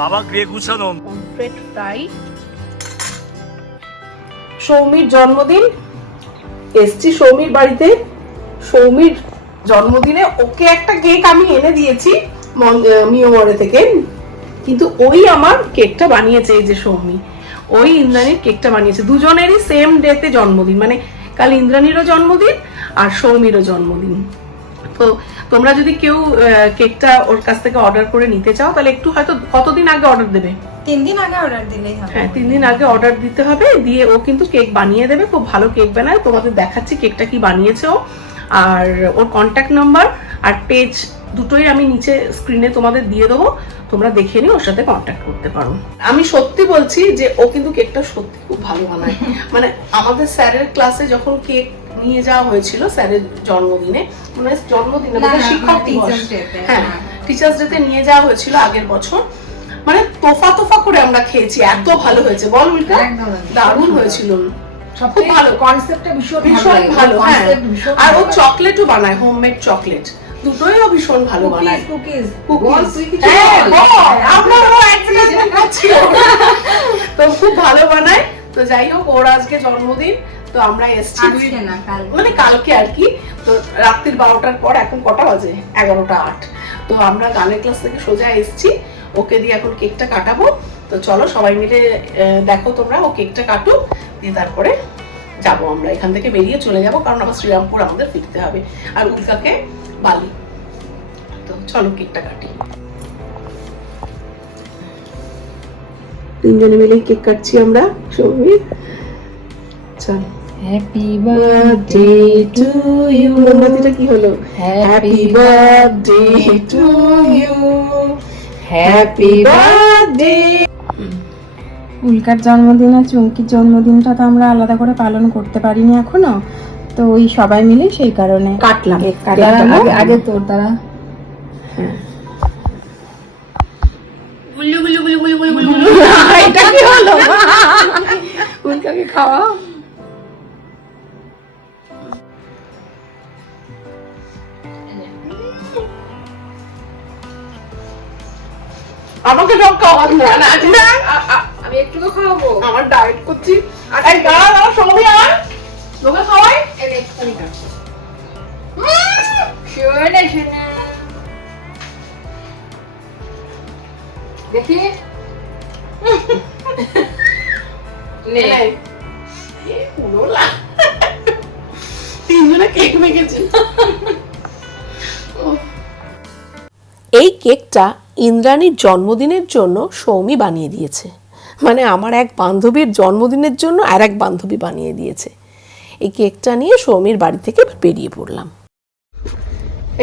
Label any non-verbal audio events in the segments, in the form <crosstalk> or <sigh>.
বাবা গৃহে গুছানো। পমফ্রেট ফ্রাই সৌমির জন্মদিন? এসছি সৌমির বাড়িতে। সৌমির জন্মদিনে ওকে একটা কেক আমি এনে দিয়েছি মিওমরে থেকে। কিন্তু ওই আমার কেকটা বানিয়েছে এই যে সৌমি। ওই ইন্দ্রাণীর কেকটা বানিয়েছে। দুজনেরই সেম ডেতে জন্মদিন। মানে কাল ইন্দ্রাণীরও জন্মদিন আর সৌমিরও জন্মদিন। তো তোমরা যদি কেউ কেকটা ওর কাছ থেকে অর্ডার করে নিতে চাও তাহলে একটু হয়তো কতদিন আগে অর্ডার দেবে? তিন দিন আগে অর্ডার দিলেই হবে। হ্যাঁ তিন দিন আগে অর্ডার দিতে হবে দিয়ে ও কিন্তু কেক বানিয়ে দেবে খুব ভালো কেক বানায়। তোমাদের দেখাচ্ছি কেকটা কি বানিয়েছে ও। আর ওর কন্ট্যাক্ট নাম্বার আর পেজ দুটোই আমি নিচে স্ক্রিনে তোমাদের দিয়ে দেবো। তোমরা দেখে নিয়ে ওর সাথে কন্ট্যাক্ট করতে পারো। আমি সত্যি বলছি যে ও কিন্তু কেকটা সত্যি খুব ভালো বানায়। মানে আমাদের স্যারের ক্লাসে যখন কেক নিয়ে যাওয়া হয়েছিল স্যারের জন্মদিনে। মানে জন্মদিনে শিক্ষক দিবস। হ্যাঁ হ্যাঁ। টিচার্স ডেতে নিয়ে যাওয়া হয়েছিল আগের বছর। মানে তোফা তোফা করে আমরা খেয়েছি এত ভালো হয়েছে। বল উল্টা দারুণ হয়েছিল। খুব ভালো। কনসেপ্টটা ভীষণ ভীষণ ভালো হ্যাঁ। আর ও চকলেটও বানায় হোমমেড চকলেট দুটোই ও ভীষণ ভালো বানায়। কুকিজ হ্যাঁ, ওর। তো খুব ভালো বানায়। তো যাই হোক ওর আজকে জন্মদিন। তো আমরা এসছি মানে কালকে আর কি। তো রাত্রির বারোটার পর এখন কটা বাজে? এগারোটা আট। তো আমরা গানের ক্লাস থেকে সোজা এসছি। ওকে দিয়ে এখন কেকটা কাটাবো। তো চলো সবাই মিলে দেখো তোমরা ও কেকটা কাটুক। দিয়ে তারপরে যাব আমরা। এখান থেকে বেরিয়ে চলে যাব কারণ আবার শ্রীরামপুর আমাদের ফিরতে হবে। আর উল্কাকে বালি। তো চলো কেকটা কাটি। তিনজনে মিলে কেক কাটছি আমরা সৌমির। চল। হ্যাপি বার্থডে টু ইউ মোমবাতিটা কি হলো? Happy birthday to you happy birthday উল্কার জন্মদিন আর চুমকির জন্মদিনটা তো আমরা আলাদা করে পালন করতে পারিনি এখনও। তো ওই সবাই মিলে সেই কারণে। কাটলাম। আগে তোর দ্বারা। <laughs> এটা কি হলো? উল্কাকে খাওয়া আমাকে সব খাওয়ান না না আমি একটু তো খাওয়াবো। আমার ডায়েট করছি। এই দাঁড়া দাঁড়া সঙ্গে আর তোকে খাওয়াই শোনে শোনে দেখি। <laughs> তিনজনে কেক মেখেছি। এই কেকটা ইন্দ্রাণীর জন্মদিনের জন্য সৌমি বানিয়ে দিয়েছে। মানে আমার এক বান্ধবীর জন্মদিনের জন্য আর এক বান্ধবী বানিয়ে দিয়েছে। এই কেকটা নিয়ে সৌমির বাড়ি থেকে বেরিয়ে পড়লাম।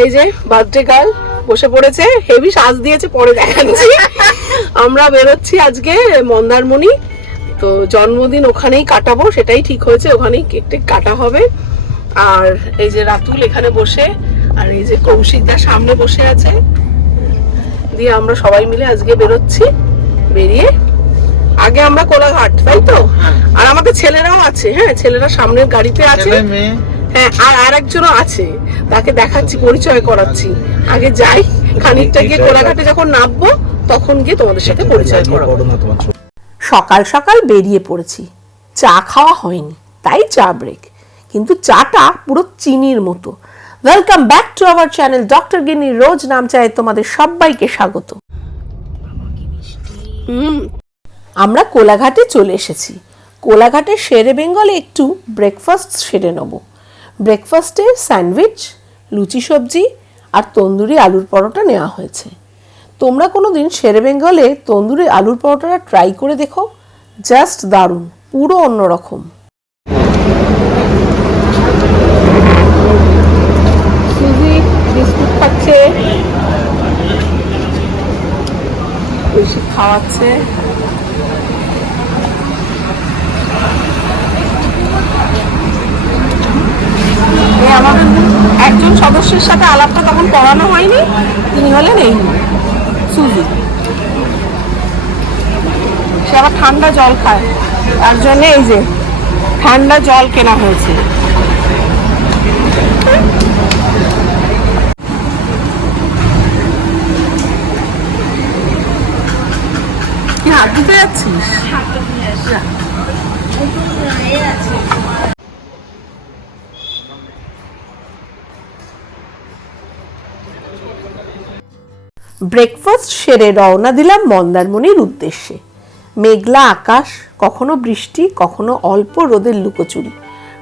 এই যে বার্থডে গার্ল বসে পড়েছে, হেভি সাজ দিয়েছে, পরে দেখাচ্ছি। আমরা বেরোচ্ছি আজকে মন্দারমণি। তো জন্মদিন ওখানেই কাটাবো, সেটাই ঠিক হয়েছে, ওখানেই কেক কাটা হবে। আর এই যে রাতুল এখানে বসে, আর এই যে কৌশিকদার সামনে বসে আছে। দিয়ে আমরা সবাই মিলে আজকে বেরোচ্ছি বেরিয়ে আগে আমরা কোলাঘাট তাই তো আর আমাদের ছেলেরাও আছে হ্যাঁ ছেলেরা সামনের গাড়িতে আছে হ্যাঁ আর আরেকজনও আছে তাকে দেখাচ্ছি পরিচয় করাচ্ছি আগে যাই খানিকটা গিয়ে কোলাঘাটে যখন নামবো তখন গিয়ে তোমাদের সাথে পরিচয় করাবো সকাল সকাল বেরিয়ে পড়েছি চা খাওয়া হয়নি তাই চা ব্রেক কিন্তু চাটা পুরো চিনির মতো welcome back to our channel doctor Gini রোজ নাম চায় তোমাদের সবাইকে স্বাগত। আমরা কোলাঘাটে চলে এসেছি। কোলাঘাটের শেরে বেঙ্গলে একটু ব্রেকফাস্ট সেরে নেব। ব্রেকফাস্টে স্যান্ডউইচ লুচি সবজি আর তন্দুরি আলুর পরোটা নেওয়া হয়েছে। তোমরা কোনো দিন শেরে বেঙ্গলে তন্দুরি আলুর পরোটাটা ট্রাই করে দেখো। জাস্ট দারুণ পুরো অন্যরকম সুজি বিস্কুট খাচ্ছে বেশি খাওয়াচ্ছে। একজন সদস্যের সাথে আলাপটা তখন করানো হয়নি, তিনি হলেন এই সুজি। সে আবার ঠান্ডা জল খায়। তার জন্য এই যে ঠান্ডা জল কেনা হয়েছে। ব্রেকফাস্ট সেরে রওনা দিলাম মন্দারমণির উদ্দেশ্যে। মেঘলা আকাশ, কখনো বৃষ্টি, কখনো অল্প রোদের লুকোচুরি।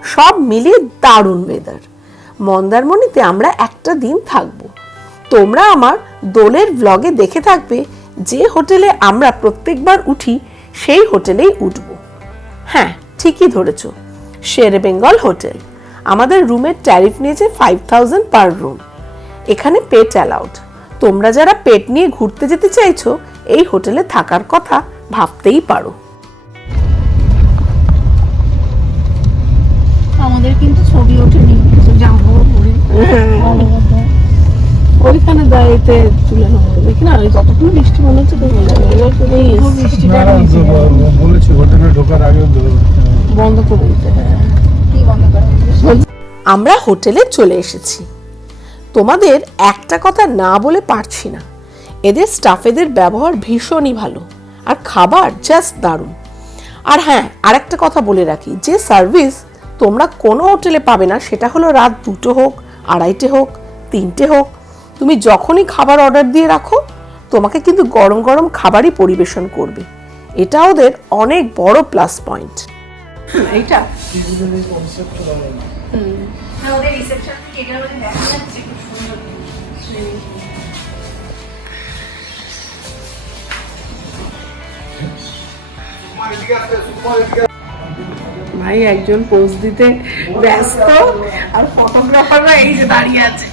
সব মিলিয়ে দারুণ ওয়েদার মন্দারমণিতে আমরা একটা দিন থাকব। তোমরা আমার দোলের ব্লগে দেখে থাকবে যে হোটেলে আমরা প্রত্যেকবার উঠি সেই হোটেলেই উঠব। হ্যাঁ ঠিকই ধরেছ শের বেঙ্গল হোটেল। আমাদের রুমের ট্যারিফ নিয়েছে ফাইভ থাউজেন্ড পার রুম এখানে পেট অ্যালাউড তোমরা যারা পেট নিয়ে ঘুরতে যেতে চাইছো এই হোটেলে থাকার কথা ভাবতেই পারো। আমাদের কিন্তু ছবি ওঠেনি যাব ওইখানে দাঁড়িয়ে তুলে নেব। দেখি না যতক্ষণ বৃষ্টি মনে হচ্ছে না, না, তো বলেছি হোটেলে ঢোকার আগে বন্ধ করে দিতে আমরা হোটেলে চলে এসেছি। তোমাদের একটা কথা না বলে পারছি না। এদের স্টাফেদের ব্যবহার ভীষণই ভালো আর খাবার জাস্ট দারুণ। আর হ্যাঁ আরেকটা কথা বলে রাখি যে সার্ভিস তোমরা কোনো হোটেলে পাবে না সেটা হলো রাত দুটো হোক আড়াইটে হোক তিনটে হোক তুমি যখনই খাবার অর্ডার দিয়ে রাখো তোমাকে কিন্তু গরম গরম খাবারই পরিবেশন করবে। এটা ওদের অনেক বড় প্লাস পয়েন্ট এইটা। ভাই একজন পোস্ট দিতে ব্যস্ত আর ফটোগ্রাফাররা এই যে দাঁড়িয়ে আছে।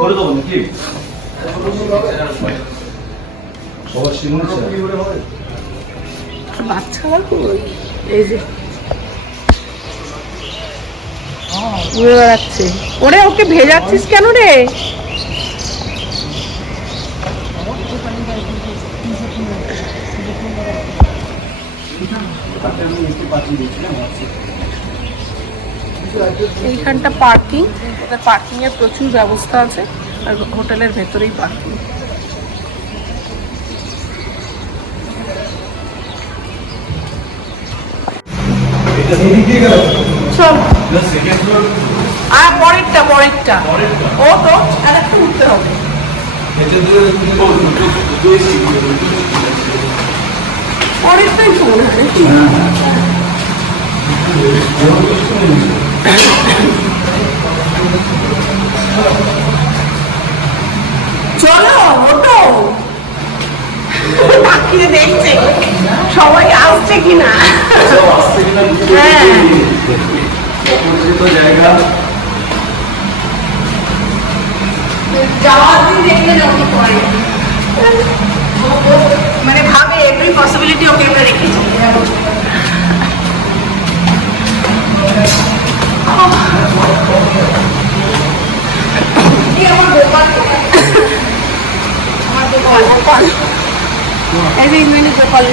করে দেবো নাকি? সবার সিগনেচার বাচ্চারা কই? এই যে। ঘুরে বেড়াচ্ছে। ওরে ওকে ভেজাচ্ছিস কেন রে? এইখানটা পার্কিং। ওদের পার্কিং এর প্রচুর ব্যবস্থা আছে আর হোটেলের ভেতরেই পার্কিং। চল। আর পরেরটা পরেরটা। ও তো আরেকটা উঠতে হবে। পরেরটাই? চলো ওটো তাকিয়ে দেখছে। সবাই আসছে কিনা? হ্যাঁ। যাওয়ার দিন দেখলে যখন পরে এই যে ইন্দ্রাণী গোপাল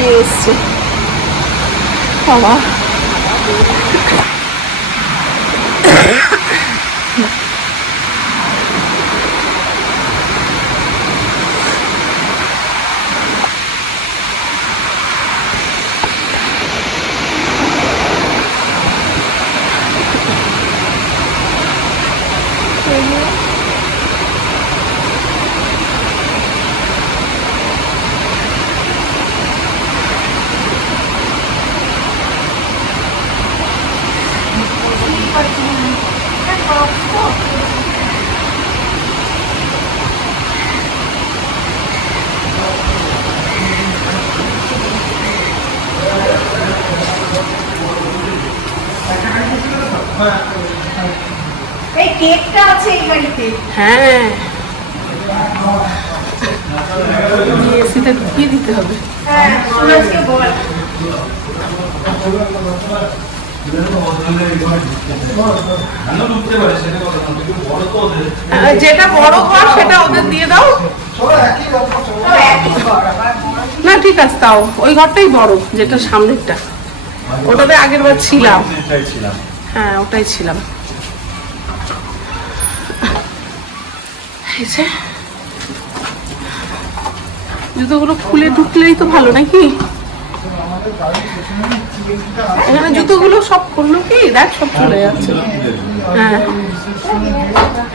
এই কেকটা আছে এই বাড়িতে হ্যাঁ। ঢুকিয়ে দিতে হবে। হ্যাঁ সুরজকে বল। যেটা বড় ঘর সেটা ওদের দিয়ে দাও। না ঠিক আছে তাও। ওই ঘরটাই বড় যেটা সামনেরটা। ওটাতে আগের বার ছিলাম। হ্যাঁ ওটাই ছিলাম। এই যে, জুতোগুলো খুলে ঢুকলেই তো ভালো, নাকি? এখানে জুতোগুলো সব করল কি? দেখ, সব চলে যাচ্ছে। হ্যাঁ।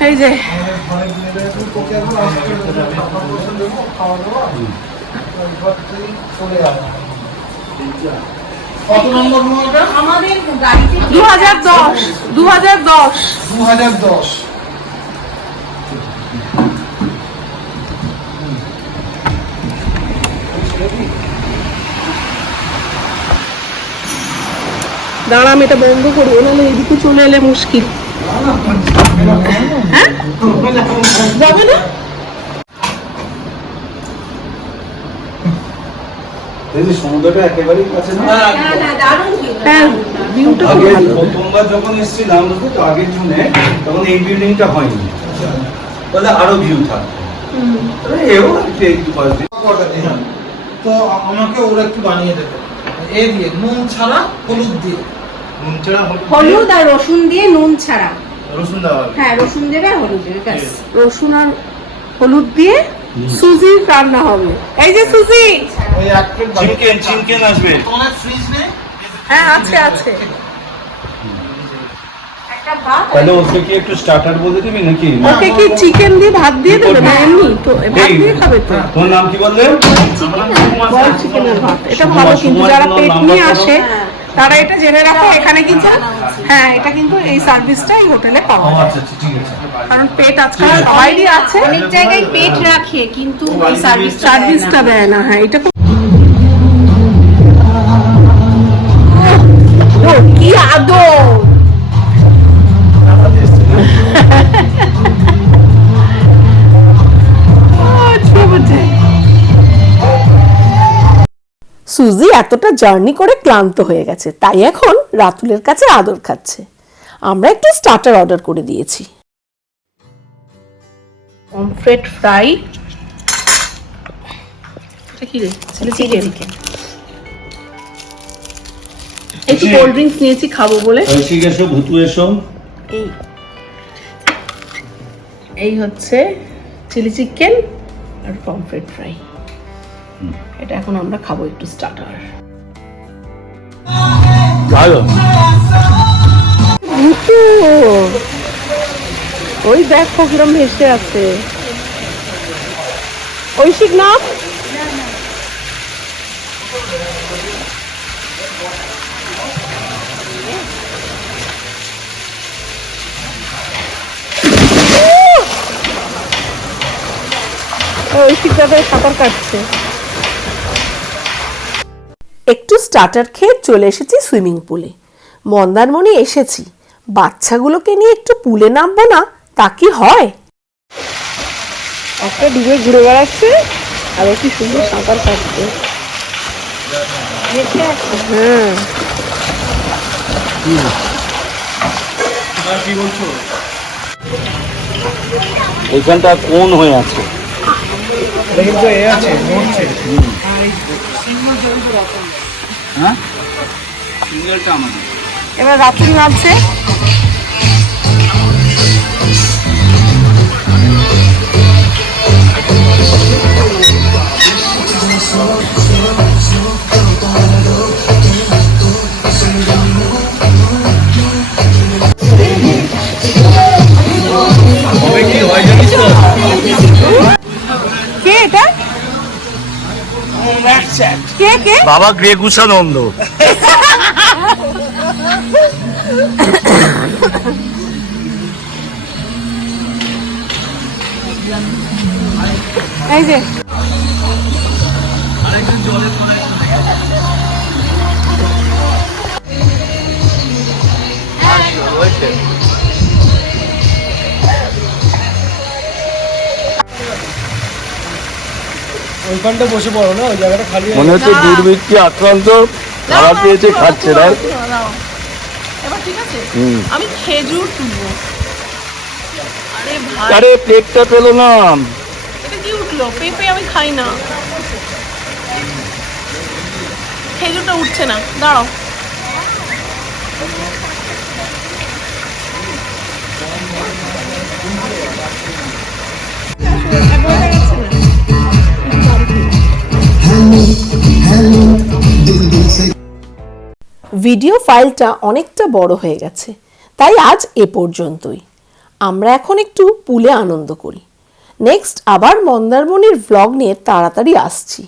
এই যে কত নম্বর মোবাইলটা আমাদের গাড়িতে দু হাজার দশ দু হাজার দশ দু হাজার দশ দাঁড়া আমি এটা বন্ধ করব নাহলে এদিকে চলে এলে মুশকিল হ্যাঁ যাবে না এই সমুদ্রটা একেবারেই কাছে না? না না দারুণ view। হ্যাঁ ভিউটা খুব আগে প্রথমবার যখন এসেছিলাম তো আগের জুনে তখন এই বিল্ডিংটা হয়নি। তাহলে আরও ভিউ থাকতো। এও একটু একটু তো আমাকে ওরা একটু বানিয়ে দেবে। এ দিয়ে নুন ছাড়া হলুদ দিয়ে। নুন ছাড়া হলুদ আর রসুন দিয়ে নুন ছাড়া। রসুন দেওয়া হ্যাঁ রসুন দেবে আর হলুদ দেবে ব্যাস। রসুন আর হলুদ দিয়ে সুজির রান্না হবে। এই যে সুজি! ওই এক প্লেট চিকেন চিকেন আসবে। তোমার ফ্রিজ নেই? হ্যাঁ আছে আছে। তাহলে ওকে কি একটু স্টার্টার বলে দিবি নাকি? ওকে কি চিকেন দিয়ে ভাত দিয়ে দেবে? না এমনি তো ভাত দিয়ে খাবে তো। নাম কি বললে? চিকেনের ভাত। এটা ভালো কিন্তু যারা পেট নিয়ে আসে তারা এটা জেনে রাখো এখানে কিন্তু হ্যাঁ এটা কিন্তু এই সার্ভিসটা এই হোটেলে পাওয়া যায়। আচ্ছা আচ্ছা ঠিক আছে। কারণ পেট আজকাল সবাইরই আছে। অনেক জায়গায় পেট রাখে কিন্তু এই সার্ভিস সার্ভিসটা দেয় না। হ্যাঁ এটা এতটা জার্নি করে ক্লান্ত হয়ে গেছে তাই এখন রাতুলের কাছে আদর খাচ্ছে। আমরা একটু স্টার্টার অর্ডার করে দিয়েছি। Pomfret fry. চিকেন একটু কোল্ড ড্রিঙ্কস নিয়েছি খাব বলে। এসো ভুতু এসো। এই। এই হচ্ছে চিলি চিকেন আর পমফ্রেট ফ্রাই। এটা এখন আমরা খাব একটু স্টার্টার ভালো। ওই দেখো কিরম ভেসে আছে। ঐশিক না? ঐশিক দাদা সাঁতার কাটছে। একটু স্টার্টার খেয়ে চলে এসেছি সুইমিং পুলে মন্দারমণি এসেছি। বাচ্চাগুলোকে নিয়ে একটু পুলে নামবো না তা কি হয়? একটা ডুবে ঘুরে বেড়াচ্ছে আর ও কি সুন্দর সাঁতার কাটছে। হ্যাঁ। এইখানটা কোন হয়ে আছে? কিন্তু এ আছে নড়ছে হ্যাঁ? সিঙ্গেলটা আমাদের। এবার রাত্রি নামছে তবে বাবা গ্রেগুসানন্দ এই যে। ওইখানটা বসে পড়ো না ওই জায়গাটা খালি মনে হচ্ছে দুর্বৃত্তি আক্রান্ত খারাপ পেয়েছে খাচ্ছে না? এবার ঠিক আছে? আমি খেজুর তুলবো। আরে ভাই। আরে প্লেটটা পেল না। এটা কি উঠল? পেঁপে আমি খাই না। খেজুরটা উঠছে না। দাঁড়াও। ভিডিও ফাইলটা অনেকটা বড় হয়ে গেছে, তাই আজ এ পর্যন্তই। আমরা এখন একটু পুলে আনন্দ করি। নেক্সট আবার মন্দারমণির ভ্লগ নিয়ে তাড়াতাড়ি আসছি।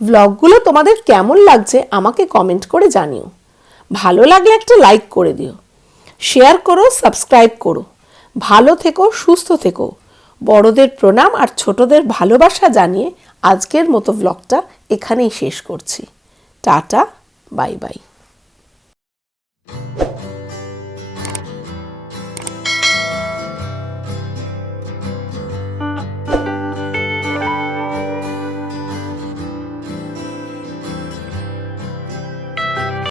ভ্লগগুলো তোমাদের কেমন লাগছে আমাকে কমেন্ট করে জানিও। ভালো লাগলে একটা লাইক করে দিও। শেয়ার করো সাবস্ক্রাইব করো। ভালো থেকো, সুস্থ থেকো। বড়দের প্রণাম আর ছোটদের ভালোবাসা জানিয়ে আজকের মতো ব্লগটা এখানেই শেষ করছি। Tata bye bye